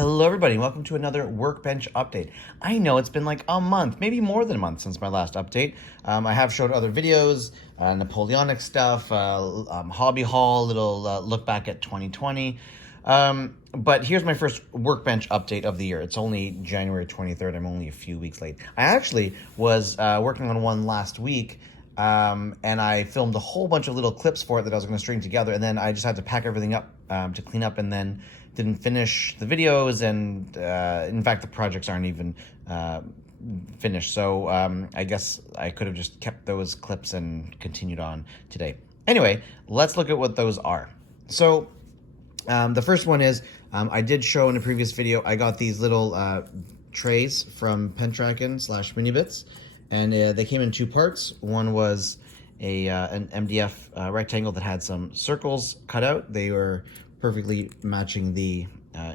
Hello everybody, welcome to another Workbench update. I know it's been like a month, maybe more than a month since my last update. I have showed other videos, Napoleonic stuff, hobby haul, little look back at 2020. But here's my first Workbench update of the year. It's only January 23rd, I'm only a few weeks late. I actually was working on one last week, and I filmed a whole bunch of little clips for it that I was going to string together, and then I just had to pack everything up to clean up, and then didn't finish the videos, and in fact the projects aren't even finished, so I guess I could have just kept those clips and continued on today. Anyway, let's look at what those are. So the first one is, I did show in a previous video, I got these little trays from Pendraken / Minibits, and they came in two parts. One was an MDF rectangle that had some circles cut out. They were perfectly matching the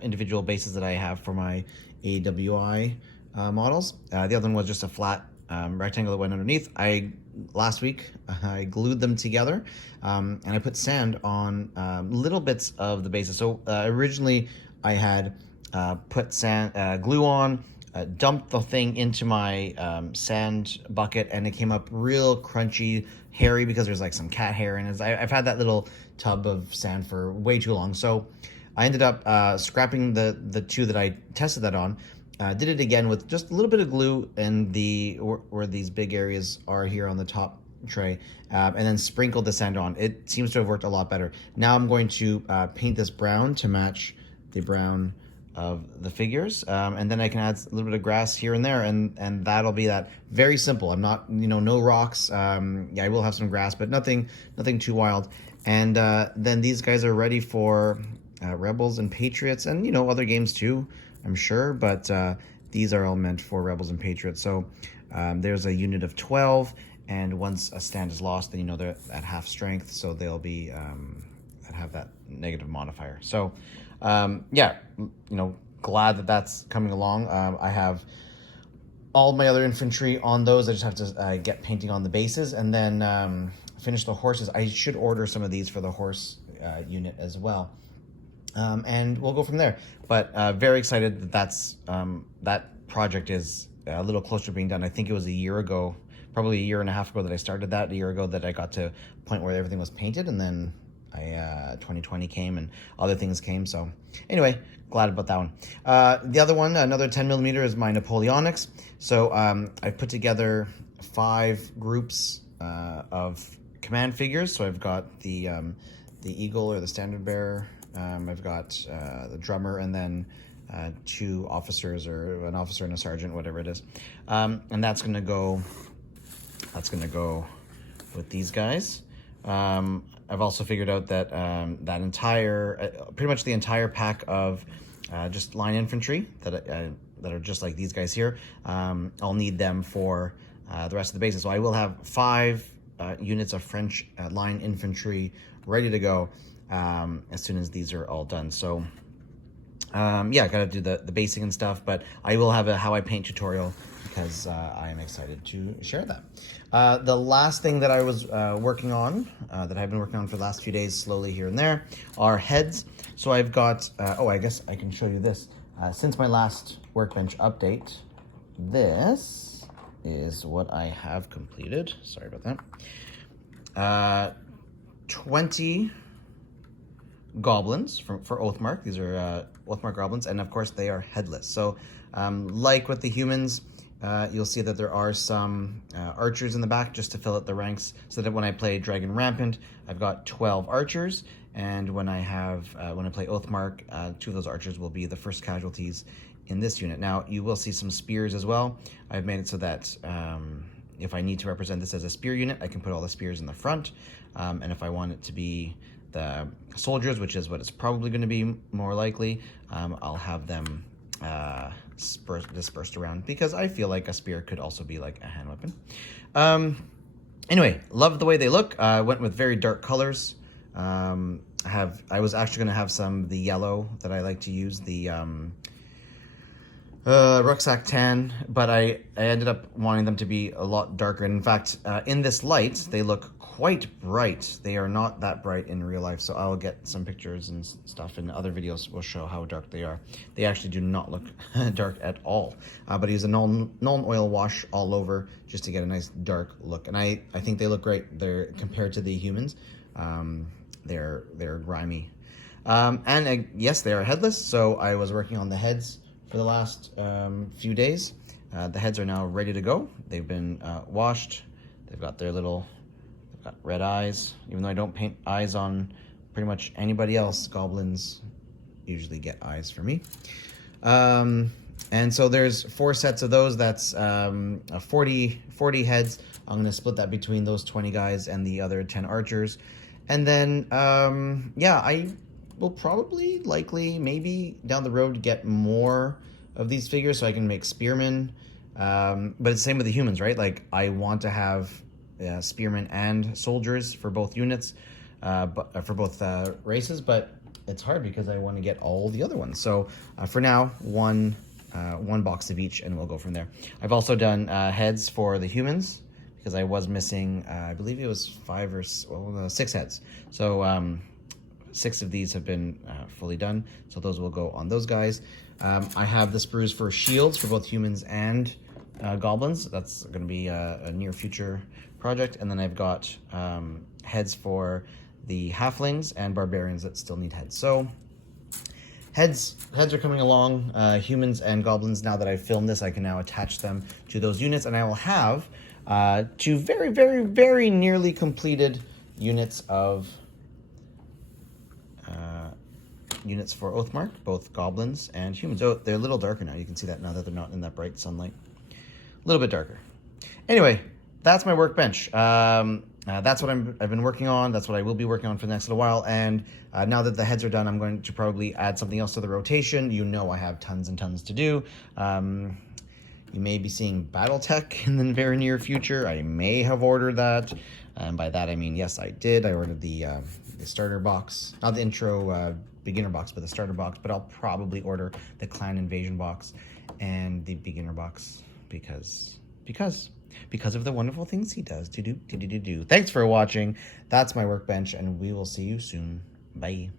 individual bases that I have for my AWI models. The other one was just a flat rectangle that went underneath. Last week I glued them together, and I put sand on little bits of the bases. So originally I had put glue on, dumped the thing into my sand bucket, and it came up real crunchy, hairy, because there's like some cat hair in it. I've had that little tub of sand for way too long, so I ended up scrapping the two that I tested that on. Did it again with just a little bit of glue in where these big areas are here on the top tray, and then sprinkled the sand on. It seems to have worked a lot better. Now I'm going to paint this brown to match the brown of the figures, and then I can add a little bit of grass here and there, and that'll be that. Very simple. I'm not, no rocks. Yeah, I will have some grass, but nothing too wild. And then these guys are ready for Rebels and Patriots, and other games too, I'm sure, but these are all meant for Rebels and Patriots. So there's a unit of 12, and once a stand is lost, then they're at half strength, so they'll be have that negative modifier. So yeah, glad that that's coming along. I have all my other infantry on those. I just have to get painting on the bases, and then finish the horses. I should order some of these for the horse unit as well, and we'll go from there. But very excited that that project is a little closer to being done. I think it was a year ago, probably a year and a half ago, that I started that. A year ago that I got to a point where everything was painted, and then 2020 came and other things came. So anyway, glad about that one. The other one, another 10mm, is my Napoleonics. So I put together 5 groups of command figures. So I've got the eagle, or the standard bearer. I've got the drummer, and then 2 officers, or an officer and a sergeant, whatever it is. And that's gonna go with these guys. I've also figured out that pretty much the entire pack of just line infantry that are just like these guys here, I'll need them for the rest of the bases. So I will have 5 units of French line infantry ready to go as soon as these are all done. So yeah, I gotta do the basing and stuff, but I will have a how I paint tutorial, because I am excited to share that. The last thing that I was working on, that I've been working on for the last few days, slowly here and there, are heads. So I've got, I guess I can show you this. Since my last Workbench update, this is what I have completed. Sorry about that. 20 goblins for Oathmark. These are Oathmark goblins, and of course they are headless. So like with the humans, you'll see that there are some archers in the back just to fill out the ranks, so that when I play Dragon Rampant, I've got 12 archers, and when I play Oathmark, 2 of those archers will be the first casualties in this unit. Now, you will see some spears as well. I've made it so that if I need to represent this as a spear unit, I can put all the spears in the front, and if I want it to be the soldiers, which is what it's probably going to be more likely, I'll have them dispersed around, because I feel like a spear could also be like a hand weapon. Anyway, love the way they look. I went with very dark colors. I was actually going to have some of the yellow that I like to use, the rucksack tan, but I ended up wanting them to be a lot darker. And in fact, in this light, they look quite bright. They are not that bright in real life, so I'll get some pictures and stuff in other videos will show how dark they are. They actually do not look dark at all, but I use a Nuln oil wash all over just to get a nice dark look. And I think they look great. They're compared to the humans. They're grimy. Yes, they are headless, so I was working on the heads for the last few days. The heads are now ready to go. They've been washed. They've got their little red eyes. Even though I don't paint eyes on pretty much anybody else, goblins usually get eyes for me. And so there's 4 sets of those. That's 40 heads. I'm going to split that between those 20 guys and the other 10 archers. And then, yeah, I will probably, likely, maybe down the road get more of these figures so I can make spearmen. But it's the same with the humans, right? Like, I want to have spearmen and soldiers for both units, but for both races, but it's hard because I want to get all the other ones. So for now, one box of each, and we'll go from there. I've also done heads for the humans because I was missing, I believe it was 6 heads. So 6 of these have been fully done, so those will go on those guys. I have the sprues for shields for both humans and goblins. That's going to be a near future project. And then I've got heads for the halflings and barbarians that still need heads. So heads are coming along. Humans and goblins, now that I've filmed this, I can now attach them to those units, and I will have 2 very, very, very nearly completed units of units for Oathmark, both goblins and humans. Oh, they're a little darker now. You can see that now that they're not in that bright sunlight. A little bit darker. Anyway, that's my workbench. That's what I've been working on. That's what I will be working on for the next little while. And now that the heads are done, I'm going to probably add something else to the rotation. You know I have tons and tons to do. You may be seeing Battletech in the very near future. I may have ordered that. And by that I mean, yes, I did. I ordered the starter box. Not the intro beginner box, but the starter box. But I'll probably order the clan invasion box and the beginner box because of the wonderful things he does. Thanks for watching. That's my workbench, and we will see you soon. Bye.